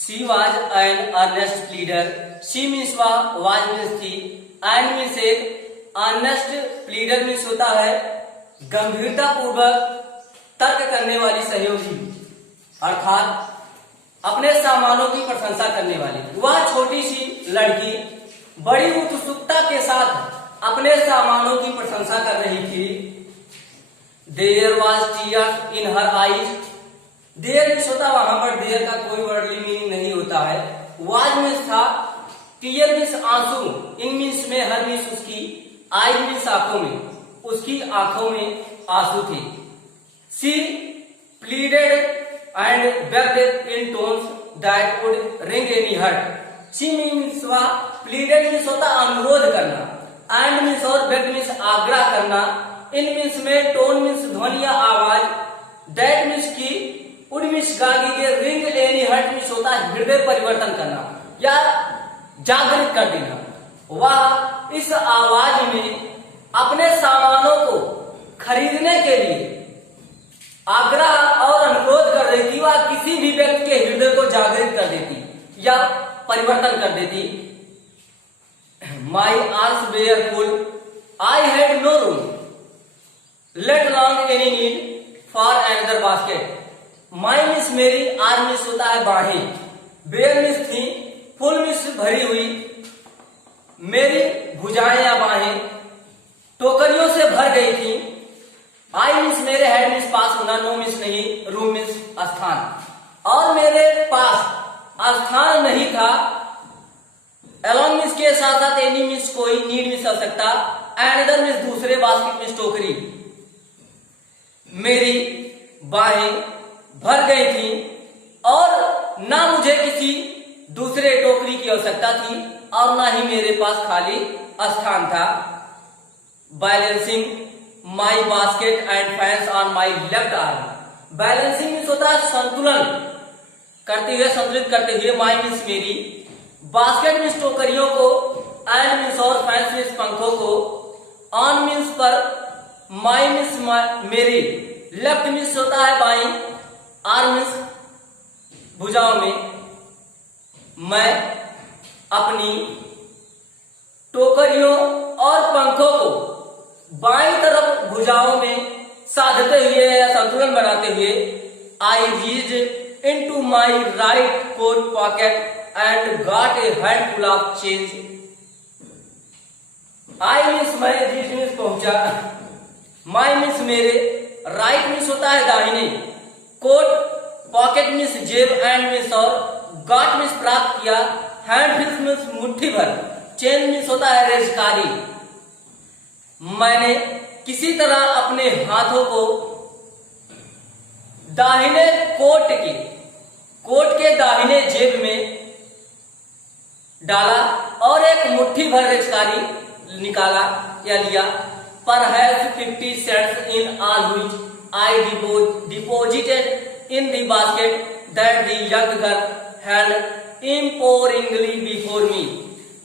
She was an earnest pleader. She means was means थी, and means एक earnest pleader means होता है गंभीरता पूर्वक तर्क करने वाली सहयोगी, अर्थात अपने सामानों की प्रशंसा करने वाली। वह छोटी सी लड़की बड़ी उत्सुकता के साथ अपने सामानों की प्रशंसा कर रही थी। There was tears in her eyes. There means होता है वहां पर देयर का कोई वर्डली मीनिंग नहीं होता है। वाज मीन्स था, टीयर मीन्स आंसू, इन मीन्स में, हर मीन्स उसकी, आई मीन्स आंखों में, उसकी आंखों में आंसू थे। She pleaded and begged in tones that would ring any heart. She means वा प्लीडेड मीन्स होता अनुरोध करना, एंड मीन्स और बेग्ड मीन्स आग्रह करना, इन मीन्स में, टोन मीन्स ध्वनि या आवाज, दैट मीन्स की, उड मीन्स गागी के, रिंग एनी हर्ट मीन्स होता है हृदय परिवर्तन करना या जागृत कर देना। वह इस आवाज में अपने सामानों को खरीदने के लिए आग्रह और अनुरोध कर रही थी। वह किसी भी व्यक्ति के हृदय को जागृत कर देती या परिवर्तन कर देती। My arms were full, I had no room, let long any need for another basket. My means मेरी, आर्म मीन्स होता है बाहें, बेयर मीन्स थी, फुल मीन्स भरी हुई, मेरी भुजाएं या बाहें टोकरियों से भर गई थी। आई मीन्स मेरे, हेड मीन्स पास होना, नो मीन्स नहीं, रूम मीन्स स्थान, और मेरे पास स्थान नहीं था। अलोंग मीन्स के साथ साथ, एनी मीन्स कोई, नीड मीन्स आवश्यकता, अनदर मीन्स दूसरे, बास्केट मीन्स टोकरी। मेरी बाहें भर गई थी और ना मुझे किसी दूसरे टोकरी की आवश्यकता थी और ना ही मेरे पास खाली स्थान था। Balancing my basket and fans on my left arm. Balancing means होता है संतुलन करते हुए, संतुलित करते हुए, माई मीन्स मेरी, बास्केट मीन्स टोकरियों को, एंड मीन्स और, फैंस मीन्स पंखों को, ऑन मीन्स पर, माई मीन्स मेरी, लेफ्ट मीन्स होता है बाई, आर्म मीन्स भुजाओं में। मैं अपनी टोकरियों और पंखों को बाईं तरफ भुजाओं में साधते हुए या संतुलन बनाते हुए, I reached into my right coat pocket and got a handful of change. I means मैं, रीच मीन्स पहुंचा, माई मीन्स मेरे, राइट मीन्स होता है दाहिने, कोट पॉकेट मीन्स जेब, एंड मीन्स और, गॉट मीन्स प्राप्त किया, हैंड मीन्स मुट्ठी भर, चेन मीन्स होता है रेजकारी। मैंने किसी तरह अपने हाथों को दाहिने कोट के दाहिने जेब में डाला और एक मुट्ठी भर रेजकारी निकाला या लिया। Perhaps 50 cents in all which I deposited in the basket that the young girl held imploringly before me.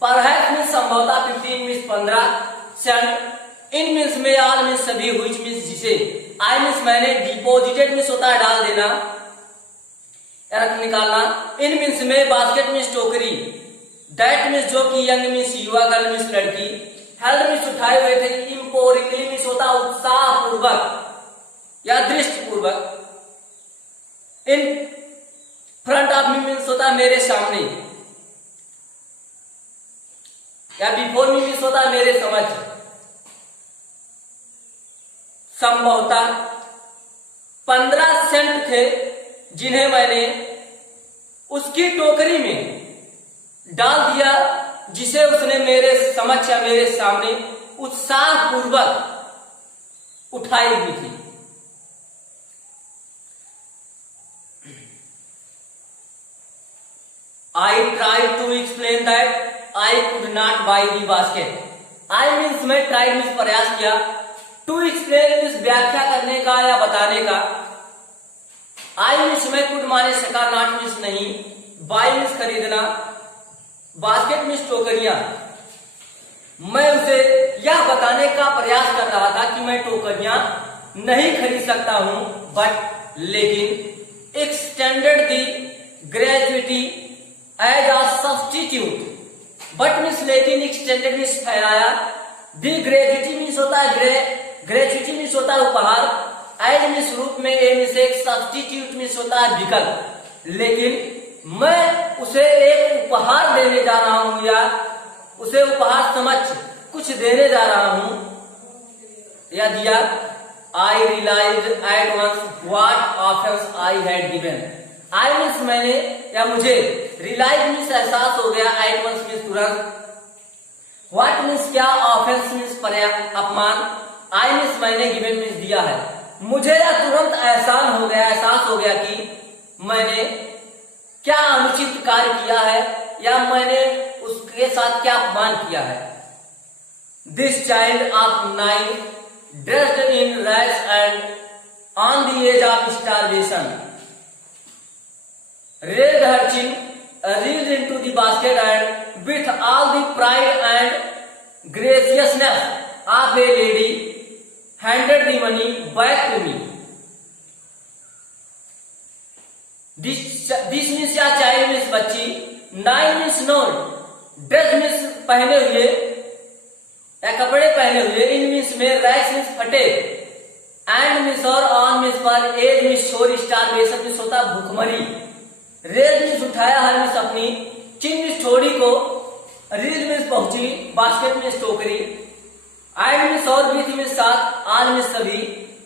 Perhaps means संभवतः, 15 means 15 सेंट, इन मीन्स में, all means सभी, which means जिसे, I means मैंने, deposited means होता है डाल देना, रख निकालना, इन मीन्स में, बास्केट मीन्स टोकरी, that means जो कि, यंग मीन्स युवा, गर्ल मीन्स लड़की, हेल्ड मीन्स उठाए हुए थे, इम्पोरिकली मीन्स होता उत्साह पूर्वक या दृष्टि पूर्वक, in front of me means होता मेरे सामने, या बिफोर मी मीन्स होता मेरे समक्ष। संभवतः 15 सेंट थे जिन्हें मैंने उसकी टोकरी में डाल दिया, जिसे उसने मेरे समक्ष या मेरे सामने उत्साह पूर्वक उठाई हुई थी। I tried to explain that I could not buy the basket. I means मैं tried means प्रयास किया, to explain means व्याख्या करने का या बताने का, I means मैं could माने सका, not means नहीं, buy means खरीदना, बास्केट मीन्स टोकरियां। मैं उसे यह बताने का प्रयास कर रहा था कि मैं टोकरियां नहीं खरीद सकता हूं, बट लेकिन extended the gratuity as a substitute, but means लेकिन एक्सटेंडेड मीन्स फैलाया, दी ग्रेजुटी मीन्स होता है ग्रेजुटी मीन्स होता है उपहार, एज मीन्स रूप में, ए मीन्स एक, सब्स्टिट्यूट मीन्स होता है विकल्प। लेकिन मैं उसे एक उपहार देने जा रहा हूं या उसे उपहार समझ कुछ देने जा रहा हूं या दिया। I realize at once what offence I had given. I means मैंने या मुझे, रियलाइज मीन्स एहसास हो गया, एट वंस मीन्स तुरंत, व्हाट मीन्स क्या, ऑफेंस मीन्स अपमान, आई मीन्स मैंने, गिवन मीन्स दिया है। मुझे या तुरंत एहसास हो गया कि मैंने क्या अनुचित कार्य किया है या मैंने उसके साथ क्या अपमान किया है। This child of 9 dressed in rags and on the edge of starvation raised her chin, reached into the basket and with all the pride and graciousness of a lady handed the money back to me. This means या child means बच्ची, 9 means known, dress means पहने हुए या कपड़े पहने हुए, in means में, rags means फटे, and means और on means पर, age means शोर, starvation means होता भूखमरी, रेज मीन्स उठाया, हर मीन्स अपनी, चिन मीन्स थोड़ी को, रीज मीन्स पहुंची, बास्केट मीन्स टोकरी, एंड मीन्स और, बीच मीन्स साथ, आल मीन्स सभी,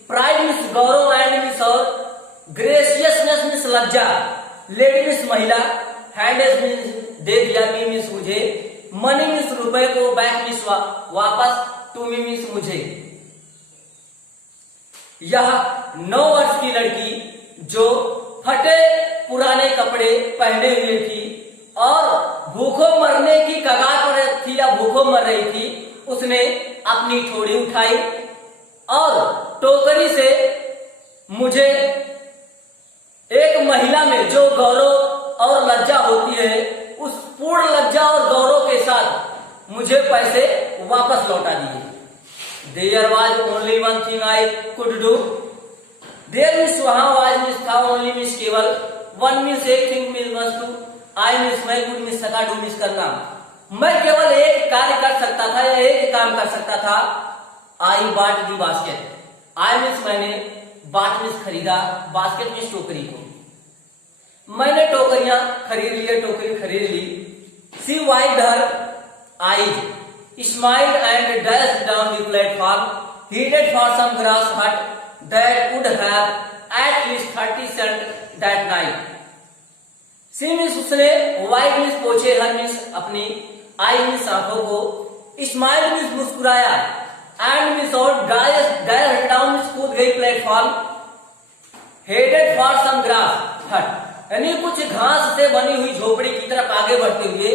pride means Gaurav, and means और, ग्रेसियसनेस मीन्स लज्जा, लेडी मीन्स महिला, हैंड मीन्स दे दिया, मी मीन्स मुझे, मनी मीन्स रुपए को, बैक मीन्स वापस, टू मी मीन्स मुझे। यह 9 वर्ष की लड़की जो फटे पुराने कपड़े पहने हुए थी और भूखों मरने की कगार पर थी या भूखों मर रही थी, उसने अपनी ठोड़ी उठाई और टोकरी से मुझे एक महिला में जो गौरव और लज्जा होती है, उस पूर्ण लज्जा और गौरव के साथ मुझे पैसे वापस लौटा दिए। There was only one thing I could do. There means वहां, was means था, only means केवल, वन मीन्स एक, थिंग मीन्स वस्तु, आई मीन्स मैं, कुड मीन्स सका, डू मीन्स करना। मैं केवल एक कार्य कर सकता था या एक काम कर सकता था। आई बाट दी बास्केट, आई मीन्स मैंने, बाट मीन्स खरीदा, बास्केट मीन्स टोकरी को। मैंने टोकरियां खरीद ली, टोकरी खरीद ली। She wiped her eyes, smiled and dashed down the platform, headed for some grass hut that would have at least 30 cents that night. She means उसने, वाइड मीन्स पोछे, हर मीन्स अपनी, आई मीन्स आंखों को, smile means मुस्कुराया, and means और, dire down means कूद गई platform, headed for some grass hut यानी कुछ घास से बनी हुई झोपड़ी की तरफ आगे बढ़ते हुए,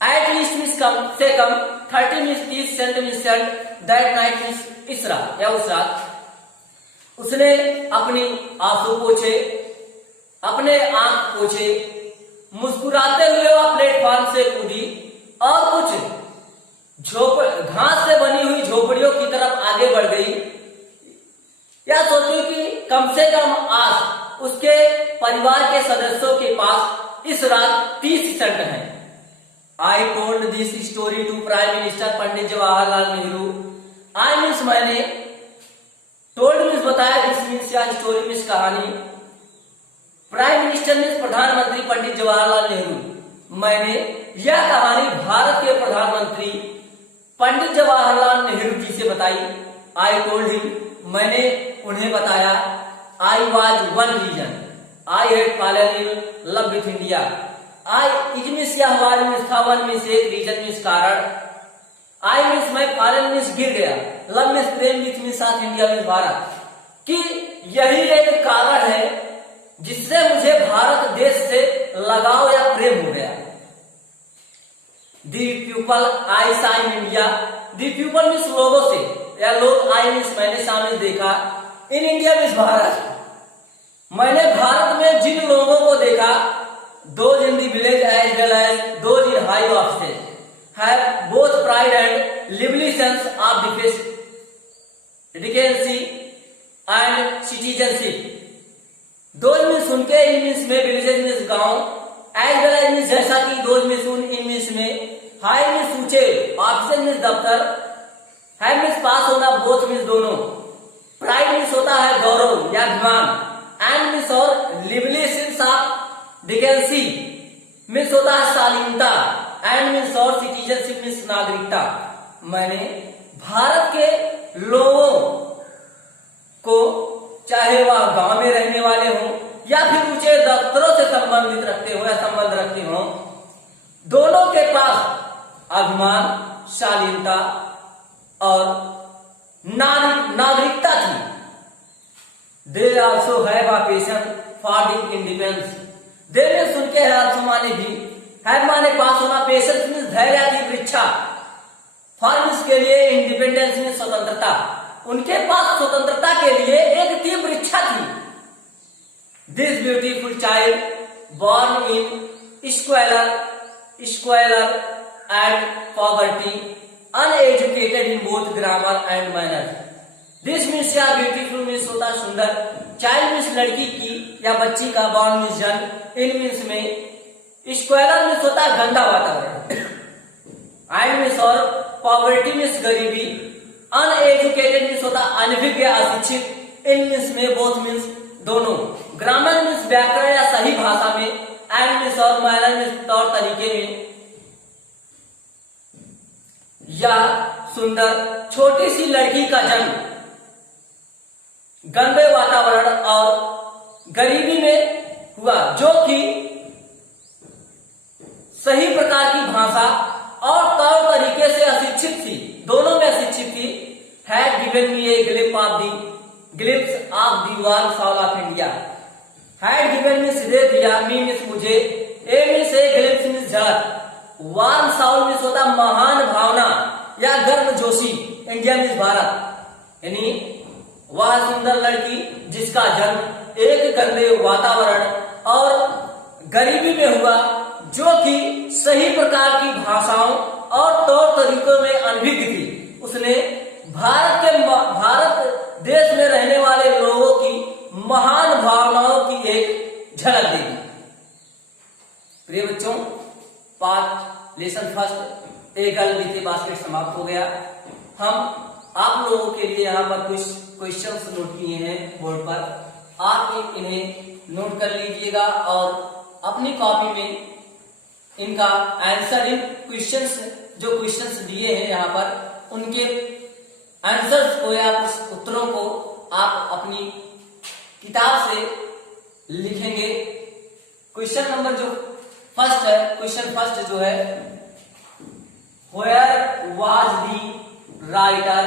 एट लीस्ट मीन्स कम से कम, 30 means 30 cent means cent, that night means इस रात या उस रात। उसने अपनी आंसू पोछे, अपने आंख पोछे, मुस्कुराते हुए वह प्लेटफॉर्म से कूदी और कुछ घास से बनी हुई झोपड़ियों की तरफ आगे बढ़ गई। या सोची कि कम से कम आज उसके परिवार के सदस्यों के पास इस रात 30 सेंट है। I told this story to prime minister Pandit Jawaharlal Nehru. I means मैंने, टोल्ड मीन्स बताया, दिस मीन्स या स्टोरी मीन्स कहानी, प्राइम मिनिस्टर मीन्स प्रधानमंत्री पंडित जवाहरलाल नेहरू। मैंने यह कहानी भारत के प्रधानमंत्री पंडित जवाहरलाल नेहरू जी से बताई। आई टोल्ड हिम, मैंने उन्हें बताया। I was one reason I had fallen in love with India. I is means यह वाज मीन्स था, वन मीन्स एक, रीजन मीन्स कारण, आई मीन्स मैं, फॉलन मीन्स गिर गया, लव मीन्स प्रेम, विथ मीन्स साथ, इंडिया मीन्स भारत, कि यही एक कारण है जिससे मुझे भारत देश से लगाव या प्रेम हो गया। दी पीपल आई सा in India, the people means लोगों से या लोग, आई मीन्स मैंने सामने देखा, इन इंडिया मीन्स भारत, मैंने भारत में जिन लोगों को देखा, those in the village as well as those in high offices have both pride and lively sense of decency and citizenship. Those means उनके, इन मीन्स में, विलेजेज मीन्स गांव, एज वेल एज मीन्स जैसा कि, those means उन, in means में, high means ऊंचे, officer means दफ्तर, है मीन्स पास होना, बोथ मीन्स दोनों, प्राइड मीन्स होता है गौरव या अभिमान, एंड मीन्स और लिवली सेंस ऑफ डिगेंसी मीन्स होता है शालीनता, एंड मीन्स और सिटीजनशिप मीन्स नागरिकता। मैंने भारत के लोगों को, चाहे वह गांव में रहने वाले हों या फिर ऊंचे दफ्तरों से संबंधित रखते हो या संबंध रखते हो, दोनों के पास अभिमान, शालीनता और नागरिकता थी। They also have a passion for the independence. They means उनके आल्सो माने भी, हैव माने पास होना, पेशेंस मीन्स धैर्य की परीक्षा, फॉर मीन्स के लिए, इंडिपेंडेंस मीन्स स्वतंत्रता। उनके पास स्वतंत्रता के लिए एक तीव्र इच्छा थी। This beautiful child born in squalor and poverty, uneducated in both grammar and manners. This means या beautiful means होता सुंदर, चाइल्ड मीन्स लड़की की या बच्ची का, born मीन्स जन्म, in मीन्स में, squalor मीन्स होता गंदा वातावरण, and मीन्स और poverty मीन्स गरीबी, uneducated मीन्स होता अनभिज्ञ अशिक्षित, in मीन्स में, both मीन्स दोनों, ग्रामर मीन्स व्याकरण या सही भाषा में, एंड मीन्स और मैनर मीन्स तौर तरीके में, या सुंदर छोटी सी लड़की का जन्म गंदे वातावरण और गरीबी में हुआ, जो कि सही प्रकार की भाषा और तौर तरीके से अशिक्षित थी, दोनों में अशिक्षित थी। Had given me a glimpse of the one Saul of India. Had given means they दिया, मी मीन्स मुझे, ए मीन्स ए ग्लिम्स मीन्स झलक, वन साउल मीन्स होता महान भावना या गर्म जोशी, इंडिया मीन्स भारत, यानी वह सुंदर लड़की जिसका जन्म एक गंदे वातावरण और गरीबी में हुआ, जो कि सही प्रकार की भाषाओं और तौर तरीकों में अनभिज्ञ थी, उसने भारत देश में रहने वाले लोगों की महान भावनाओं की एक झलक देगी। प्रिय बच्चों, पाठ lesson first a girl with A basket समाप्त हो गया। हम आप लोगों के लिए यहाँ पर कुछ क्वेश्चंस नोट किए हैं बोर्ड पर, आप इन्हें नोट कर लीजिएगा और अपनी कॉपी में इनका आंसर, इन क्वेश्चंस जो क्वेश्चंस दिए हैं यहाँ पर, उनके आंसर्स को या उत्तरों को आप अपनी किताब से लिखेंगे। क्वेश्चन नंबर जो फर्स्ट है, क्वेश्चन फर्स्ट जो है, where was the writer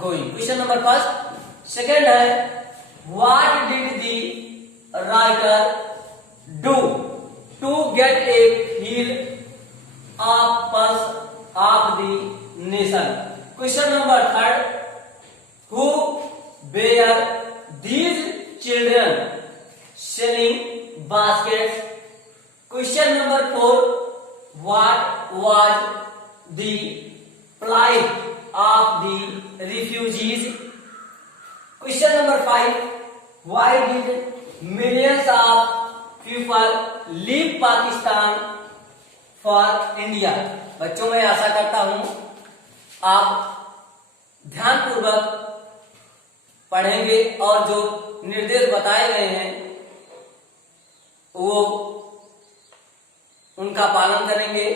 going, question number first. Second है, what did the writer do to get a feel of pulse of the nation. Question number third, who bear these children selling baskets. Question number four, what was the plight of the refugees. Question number 5, why did millions of people leave Pakistan for India? बच्चों, मैं आशा करता हूं आप ध्यानपूर्वक पढ़ेंगे और जो निर्देश बताए गए हैं वो उनका पालन करेंगे।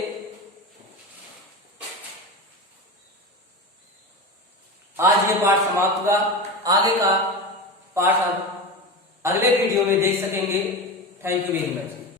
आज ये पाठ समाप्त हुआ, आगे का पाठ आप अगले वीडियो में देख सकेंगे। Thank you very much.